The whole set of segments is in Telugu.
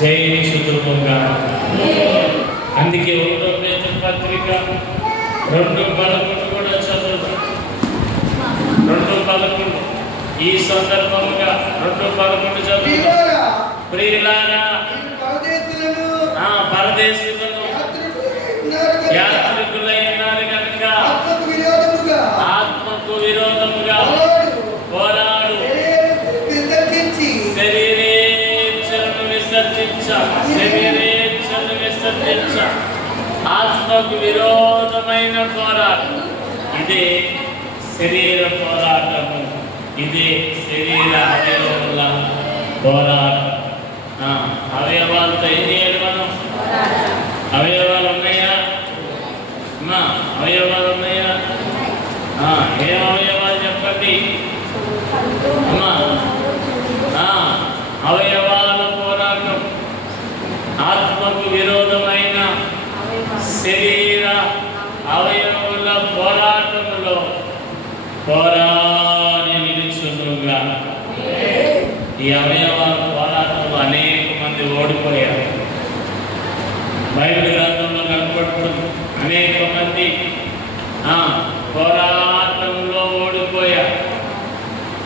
జయించుదుముగా. అందుకే 1వ పేతురు పత్రిక 2:11 కూడా చదువుతాం. 2:11 ఈ సందర్భంగా 2:11 చదువుతాం. ప్రియులారా, పరదేశులను యాత్రికులైనారు కనుక ఆత్మకు విరోధముగా పోరాడు, శరీరేచ్ఛలను విసర్జించ ఆత్మకు విరోధమైన పోరాటం. ఇదే శరీర పోరాటము, ఇదే శరీర అవయవాల పోరాటం. అవయవాలతో ఏం చేయాలి మనం? అవయవాలు ఉన్నాయా అమ్మా? అవయవాలు ఉన్నాయా? ఏం అవయవాలు చెప్పండి అమ్మా? అవయవాల పోరాటం, ఆత్మకు విరోధమైన శరీర అవయవాల పోరాటంలో పోరాడి నిలుచునుగా. ఈ అవయవాల పోరాటంలో అనేక మంది ఓడిపోయారు. బైబిల్ గ్రంథంలో కనపడుతుంది. అనేక మంది పోరాటంలో ఓడిపోయారు.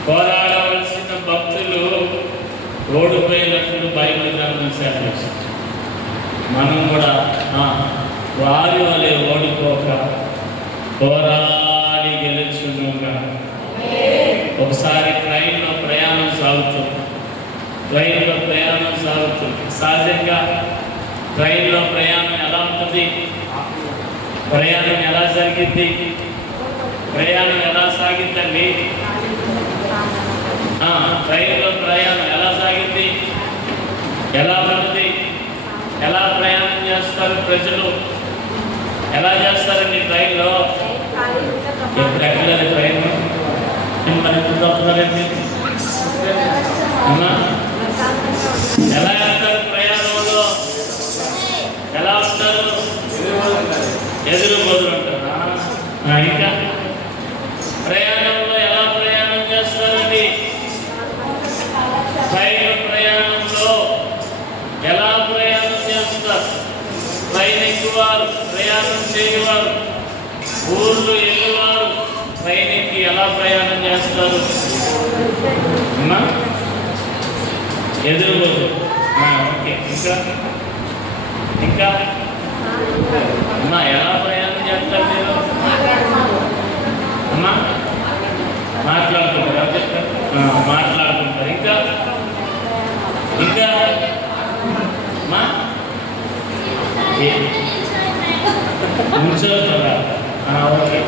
పోరాడవలసిన భక్తులు ఓడిపోయినప్పుడు బైబిల్ గ్రంథం సెలవిస్తుంది. మనం కూడా వారి వలె ఓడిపోక పోరాడి గెలుచునుగా. ఒకసారి ట్రైన్లో ప్రయాణం సాగుతుంది. సహజంగా ట్రైన్లో ప్రయాణం ఎలా ఉంటుంది? ప్రయాణం ఎలా జరిగింది? ప్రయాణం ఎలా సాగిందండి? ట్రైన్లో ప్రయాణం ఎలా సాగింది? ఎలా ఉంటుంది? ఎలా ప్రయాణం చేస్తారు ప్రజలు? ఎలా చేస్తారండి ట్రైన్లో? ఎప్పుడు ఎక్కలేదు ట్రైన్ మరి చూస్తున్నారండి. ఎలా వెళ్తారు ప్రయాణంలో? ఎలా ఉంటారు? ఎదురు బదులు ఉంటారా? ఇంకా ప్రయాణంలో ఎలా ప్రయాణం చేస్తారండి? ట్రైన్ ప్రయాణంలో ఎలా ప్రయాణం చేస్తారు? ట్రైన్ ఎక్కువారు, ప్రయాణం చేయవారు, ఊర్లు వెళ్ళేవారు ట్రైన్ ఎక్కి ఎలా ప్రయాణం చేస్తారు? ఎదురు బదులు. ఓకే. ఇంకా అమ్మా ఎలా ప్రయాణం చేస్తారు మీరు? అమ్మా మాట్లాడుకుంటారు. ఇంకా అమ్మా ఉంచుతారా? ఓకే.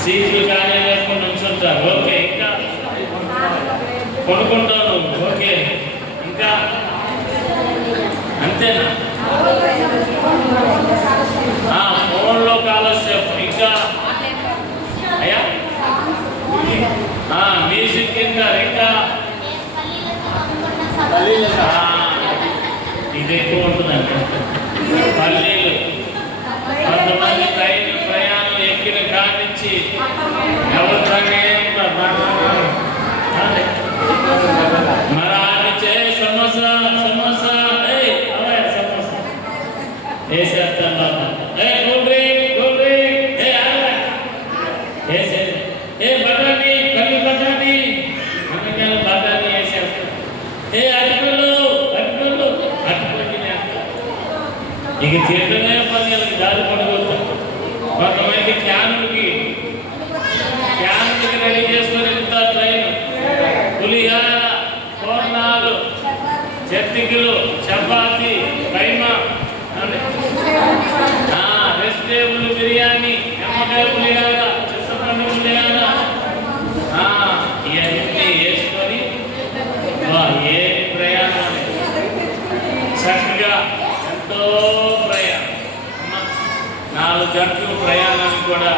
సీట్లు కానీ లేకుండా ఉంచుతారు. ఓకే. ఇంకా కొనుక్కుంటాను. ఓకే. ఇంకా అంతేనా? ఫోన్లో కాలసేపు. ఇంకా అయ్యా మ్యూజిక్ కింద. ఇంకా ఇది ఎక్కువ ఉంటుందండి. పల్లీలు. కొంతమంది ట్రైన్ ప్రయాణం ఎక్కిన కానించి ఎవరితోనే మరాఠీ సమోసా సమోసా వేసేస్తాను. కూల్ డ్రింక్ బఠానీ పల్లి బఠానీ అందుకని బఠానీ వేసేస్తాను. అటుకులు ఇక తింటూనే పని దారి పడుకుంటాం. కొంతమంది క్యాన్లకి రెడీ చేసుకొని వెళ్తారు ట్రైన్. పులిహార, పూర్ణాలు, చట్టికలు, చపాతి, కైమా, వెజిటేబుల్ బిర్యానీ, నిమ్మకాయ పులిహార, చింతపండు పులిహార ఇవన్నీ వేసుకొని ఏ ప్రయాణం చక్కగా ఎంతో ప్రయాణం. 4 గంటలు ప్రయాణానికి కూడా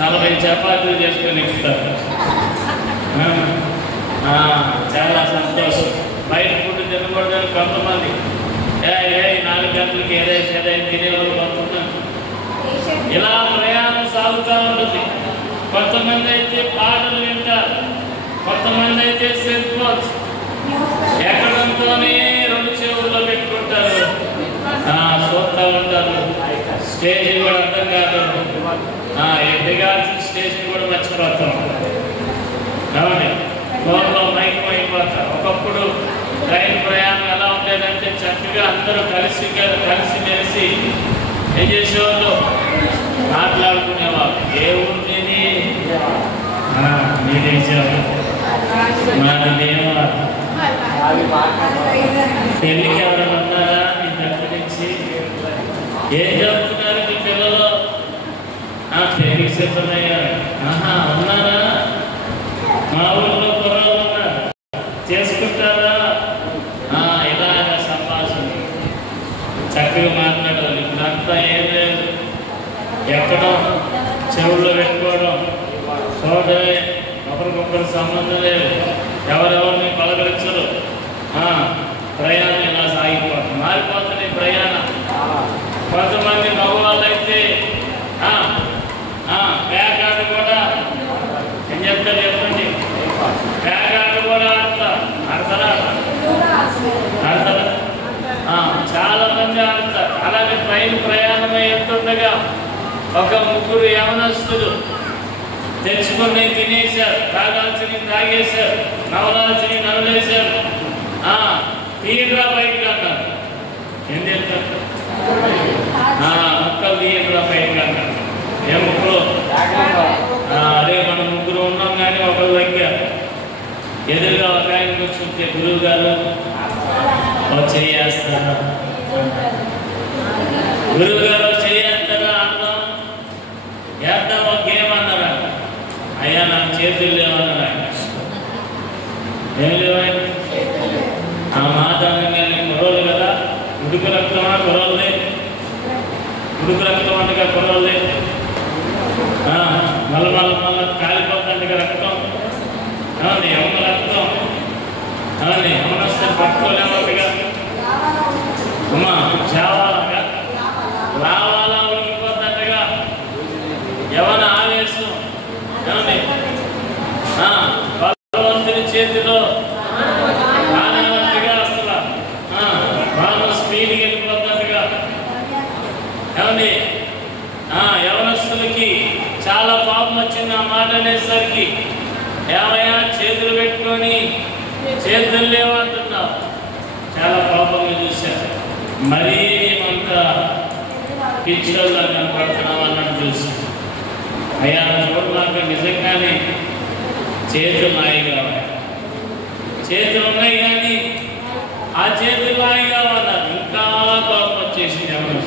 40 చపాతీలు చేసుకొని ఎక్కుతారు. చాలా సంతోషం. బయట ఫుడ్ తినకూడదని కొంతమంది 4 గంటలకి ఏదైనా తినేవాళ్ళు కొంతమంది. ఇలా ప్రయాణం సాగుతూ ఉంటుంది. కొంతమంది అయితే పాటలు వింటారు, కొంతమంది అయితే సెల్ ఫోన్స్ ఎక్కడంతోనే 2 చెవుల్లో దిగాల్సిన స్టేషన్ కూడా మర్చిపోతాం కాబట్టి ఫోన్లో మైకం అయిపోతాం. ఒకప్పుడు ట్రైన్ ప్రయాణం ఎలా ఉండేదంటే చక్కగా అందరూ కలిసిమెలిసి ఏం చేసేవాళ్ళు, మాట్లాడుకునేవాళ్ళు. ఏ ఊరిని మీరేసేవాళ్ళు మాదేమో పెళ్ళికి ఎవరైనా ఉన్నారా మీ దగ్గర నుంచి? ఏం చదువుతున్నారు మీ పిల్లలు? పెళ్ళికి సిద్ధమయ్యారు. ఉన్నారా? మా ఊళ్ళో కుర్రాళ్ళు ఉన్నారు, చేసుకుంటారా? ఇలాగ సంభాషణ చక్కగా మాట్లాడాలి. ఇప్పుడంతా ఏం లేదు, ఎక్కడో చెవుల్లో పెట్టుకోవడం, చూడమే, ఒకరికొకరు సంబంధం లేదు, ఎవరెవరిని పలకరించరు. ప్రయాణం ఇలా సాగిపోతుంది, మారిపోతుంది ప్రయాణం. కొంతమంది మగవాళ్ళు అయితే పేకాడు కూడా ఏం చెప్తారు చెప్పండి, పేకాడు కూడా ఆడతారా? చాలా మంది ఆడతారు. అలాగే ట్రైన్ ప్రయాణం అవుతుండగా ఒక ముగ్గురు యవనస్తులు తెచ్చుకుని తినేశారు, తాగాల్సిని తాగేశారు, నవలాల్సిని నవలేశారు. తీయగా బయటకు అన్నారు. ఏం చేస్తారు? మొక్కలు తీయగా బయటకు అన్నారు. ఏ ముగ్గురు? అదే మనం ముగ్గురు ఉన్నాం కానీ ఒకరు దగ్గర ఎదురుగా ఒక ఆయన కూర్చుంటే గురువు గారు చేస్తారా? గురువు గారు చేస్తారా? ఆడదాం వేద్దాం ఒక గేమ్ అన్నారా? అయ్యా నాకు చేతులు లేవన్నారు ఆయన. ఏం లేవాయి? ఆ మాట కుర్రోళ్ళు కదా, ఉడుకు రక్తమా కుర్రోళ్ళే, ఉడుకు రక్తం అంటగా కుర్రోళ్ళే, మళ్ళీ కాలిపోతుండగా రక్తం, యమన రక్తం, యమనస్తుని పట్టుకోలేమట్టుగా అమ్మా చావాలగా రావాలా ఉడికిపోతుండగా యవన ఆవేశం, బలవంతుని చేతిలో రానివంటిగా అసలు బాగా స్పీడ్కి వెళ్ళిపోతుండగా ఏమండి యవనస్తులకి చాలా పాపం వచ్చింది. ఆ మాట అనేసరికి ఏమయ్యా చేతులు పెట్టుకొని చేతులు లేవంటున్నావు, చాలా పాపంగా చూశారు. మరీ మేమంతా పిచ్చోళ్ళ కనపడుతున్నాం అన్నట్టు చూసాం. అయ్యా చూడు, నాకు నిజంగానే చేతులు నాయి కావాలి, చేతులు ఉన్నాయి కానీ ఆ చేతులు నాయి కావాలన్నారు. ఇంకా పాపం వచ్చేసింది. ఎవరు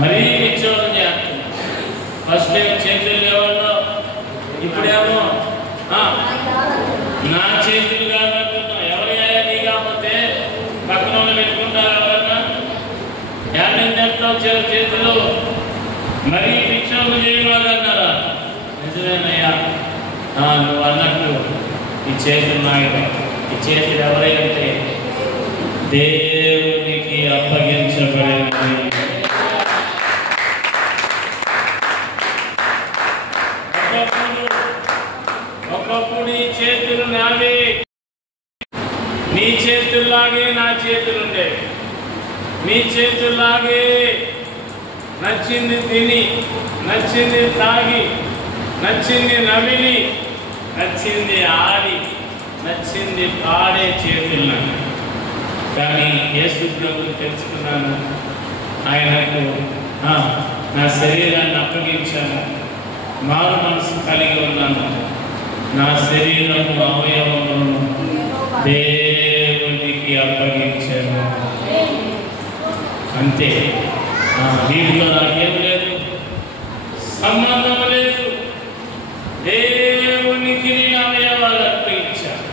మరీ పిచ్చోళ్ళు చేస్తున్నారు. ఫస్ట్ టైం చేతులు లేవాళ్ళు, ఇప్పుడేమో నా చేతులు కాదంటున్నావు. ఎవరైనా నీ కాకపోతే పక్కన పెట్టుకుంటారు. ఎవరన్నా యానం చేస్తావు చేతులు, మరీ పిచ్చోళ్ళు చేయవాలన్నారా? నిజమేనయ్యా, నువ్వు అన్నట్టు ఈ చేతులు నాయకుడు. ఈ చేతులు ఎవరైతే దేవునికి అప్పగించబడింది. ఒకప్పుడు ఈ చేతులు నావే, నీ చేతుల్లాగే నా చేతులుండే, నీ చేతుల్లాగే నచ్చింది తిని, నచ్చింది తాగి, నచ్చింది నవిలి, నచ్చింది ఆడి, నచ్చింది పాడే చేతులు. కానీ యేసు ప్రభువుని తెలుసుకున్నాను, ఆయనకు నా శరీరాన్ని అప్పగించాను, మారు మనసు కలిగి ఉన్నాను, నా శరీరము అవయవములను దేవునికి అప్పగించాను. అంతే. వీటిలో నాకేం లేదు, సంబంధం లేదు. దేవునికి అవయవాలు అర్పించాను.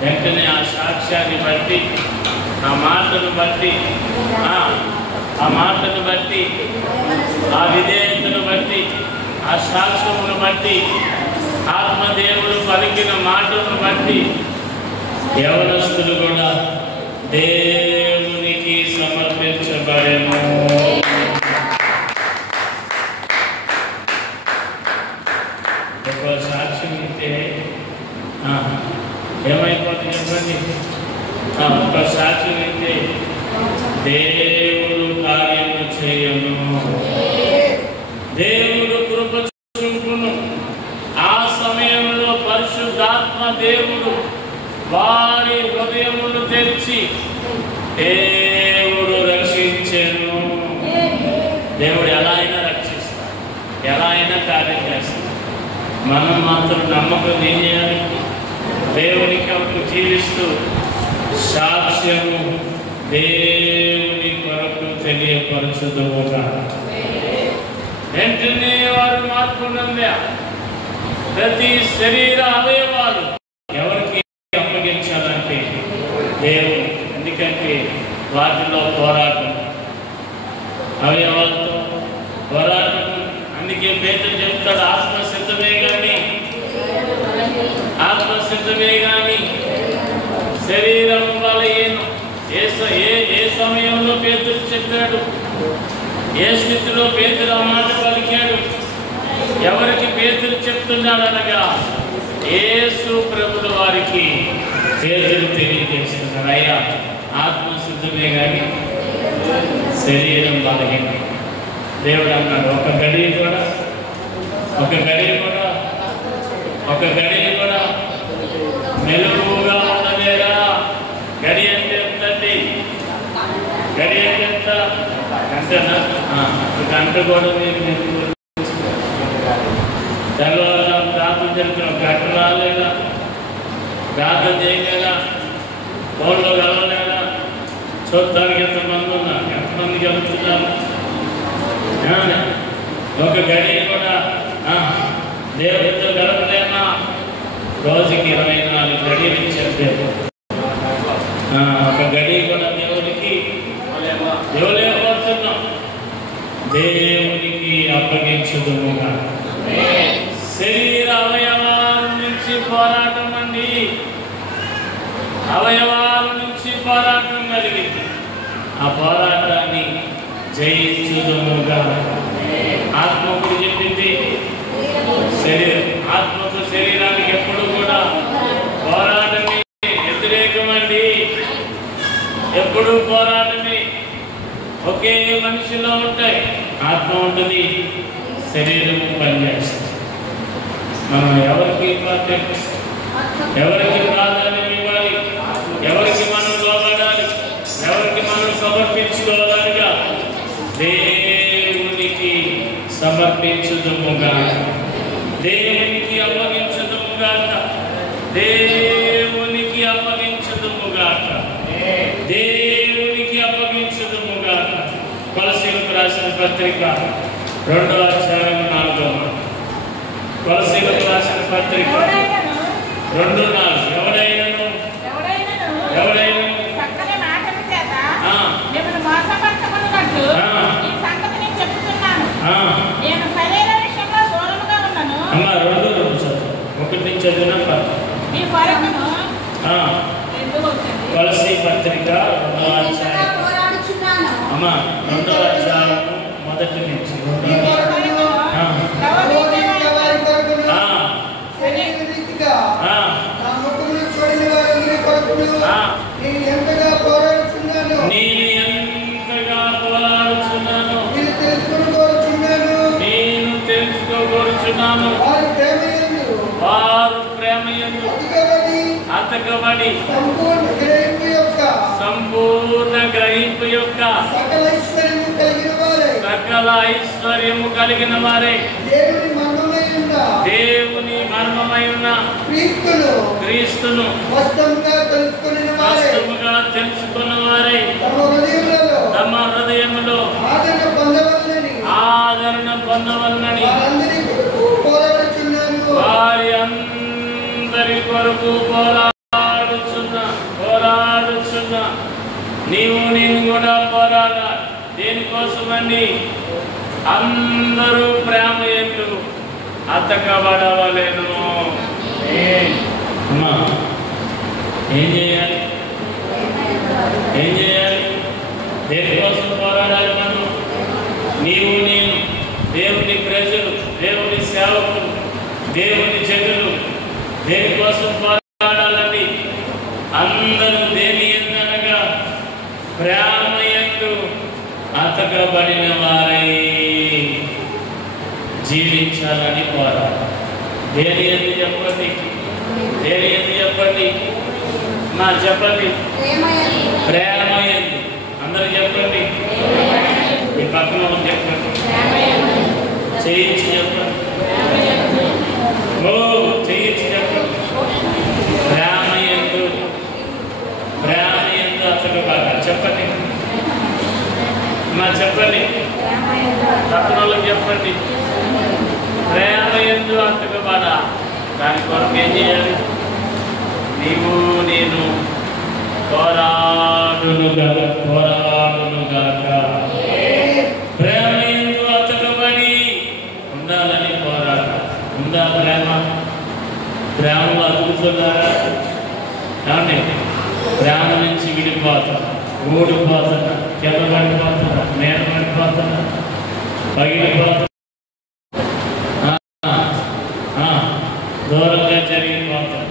వెంటనే ఆ సాక్ష్యాన్ని బట్టి, ఆ మాటను బట్టి, ఆ మాటను బట్టి, ఆ విధేయతను బట్టి, ఆ సాక్ష్యమును బట్టి, ఆత్మదేవుడు పలికిన మాటను బట్టి యవనస్తులు కూడా దేవునికి సమర్పించబడెను. ఒక సాక్ష్యం ఇస్తే ఏమైపోతుంది చెప్పండి? ఒక సాక్ష్యం అయితే దేవుడు కార్యము చేయను. తెచ్చి దేవుడు రక్షించెను. దేవుడు ఎలా అయినా రక్షిస్తాడు, ఎలా అయినా కార్యం చేస్తాడు. మనం మాత్రం నమ్మకం ఏం చేయాలి? దేవునికి అప్పుడు జీవిస్తూ సాక్ష్యము దేవుని కొరకు తెలియపరచుదువుగా. వెంటనే వారు మార్పు నొందా. ప్రతి శరీర అవయవాలు ఎవరికి అప్పగించాలంటే దేవుడు. ఎందుకంటే వాటిలో పోరాటం, అవయవాలతో పోరాటం. అందుకే పేతురు చెప్తాడు, ఆత్మసిద్ధమే కానీ శరీరం బలహీనం. ఏ సమయంలో పేతురు చెప్పాడు, ఏ స్థితిలో పేతురు ఆ మాట పలికాడు, ఎవరికి పేతురు చెప్తున్నాడు అనగా యేసు ప్రభుల వారికి పేతురు తెలియజేస్తున్నారు. అయ్యా, ఆత్మశుద్ధమే కానీ శరీరం బలహీనం. దేవుడు అన్నాడు, ఒక గడి కూడా మెలుగుగా ఉండలేరా. గడి అంటే ఎంతండి? గడి అంటే ఎంత? గంటనా? గంట కూడా మీరు తెల్లవారు ప్రార్థన జరుగుతున్నాం. గంట రాలేదా? ప్రార్థన చేయలేదా? ఫోన్లో కలవలేదా? చూడటానికి ఎంతమంది ఉన్నారు, ఎంతమందికి వెళ్తున్నారు? ఒక గడి కూడా దేవుడితో గడపలేమా? రోజుకి 24 గడియలు ఇచ్చారు దేవుడు. ఒక గడి కూడా దేవుడికి ఇవ్వలేకపోతున్నాం. దేవునికి అప్పగించుదుముగా. శరీర అవయవాల నుంచి పోరాటం అండి, అవయవాల నుంచి పోరాటం కలిగింది. ఆ పోరాటాన్ని జయించుదుముగా. ఆత్మకు చెప్పింది ఆత్మకు శరీరానికి ఎప్పుడు కూడా పోరాటమే, వ్యతిరేకమండి. ఎప్పుడు పోరాటమే. ఒకే మనిషిలో ఉంటాయి. ఆత్మ ఉంటుంది, శరీరం పనిచేస్తుంది. మనం ఎవరికి ఇంపార్టెంట్, ఎవరికి ప్రాధాన్యం ఇవ్వాలి, ఎవరికి మనం లోబడాలి, ఎవరికి మనం సమర్పించుకోవాలిగా దేవునికి సమర్పించుదుముగా. దేవునికి అప్పగించుదుముగాక. దేవునికి అప్పగించుదుముగాక. దేవునికి అప్పగించుదుముగాక. కొలసీలకు రాసిన పత్రిక 2వ అధ్యాయం 4వ మాట. కొలసీలకు రాసిన పత్రిక 2:4. ఎవడైనా అమ్మా 2 ఒకటి నుంచి చదివిన కొలసీ పత్రిక 2వ అధ్యాయం. అమ్మా 2వ అధ్యాయం మొదటి నుంచి. నేను ఎంతగా పోరాడుచున్నాను, నేను తెలుసుకోగోరుచున్నాను. వారు ప్రేమయందు అతకబడి సంపూర్ణ గ్రహింపు యొక్క సకల ఐశ్వర్యము కలిగిన వారే దేవుని మర్మమై ఉన్న క్రీస్తును స్పష్టముగా తెలుసుకున్న వారే తమ హృదయములో ఆదరణ పొందవలనని వారి అందరి కొరకు పోరాడుచున్నా. నేను కూడా పోరాడాలి. దేనికోసమని? అందరూ ప్రేమ ఎందు అతకబడవలెను. అమ్మా, ఏం చేయాలి? దేనికోసం పోరాడాలి మనం? నీవు నేను, దేవుని ప్రజలు, దేవుని సేవకులు, దేవుని జనులు దేనికోసం పోరాడాలని? అందరూ దేని ఎందనగా ప్రేమ యందు అతకబడిన వారై జీవించాలని పోరాడాలి. దేని ఎందు చెప్పండి, చెప్పండి. ప్రేమ ఎందు. అందరూ చెప్పండి. ఈ పక్కన చెప్పండి. చేయించి చెప్పండి. చేయించి చెప్పండి. ప్రేమ ఎందు. ప్రేమ ఎందు అతడు బాగా చెప్పండి. చెప్పండి. పక్కన చెప్పండి. ప్రేమ ఎందు అంతగా బాగా. దాని కొరకు ఏం చేయాలి? నీవు నేను పోరాడునుగాక. ప్రేమ ఎందు అతకబడి ఉండాలని పోరాట. ఉందా ప్రేమ? ప్రేమలో అతుకుతున్నారా? ఏమండి? ప్రేమ నుంచి విడిపోతున్నా, ఓడిపోతున్నా, కింద పడిపోతున్నా, నేను పడిపోతున్నా, పగిలిపోతున్నా, దూరంగా జరిగిపోతున్నా.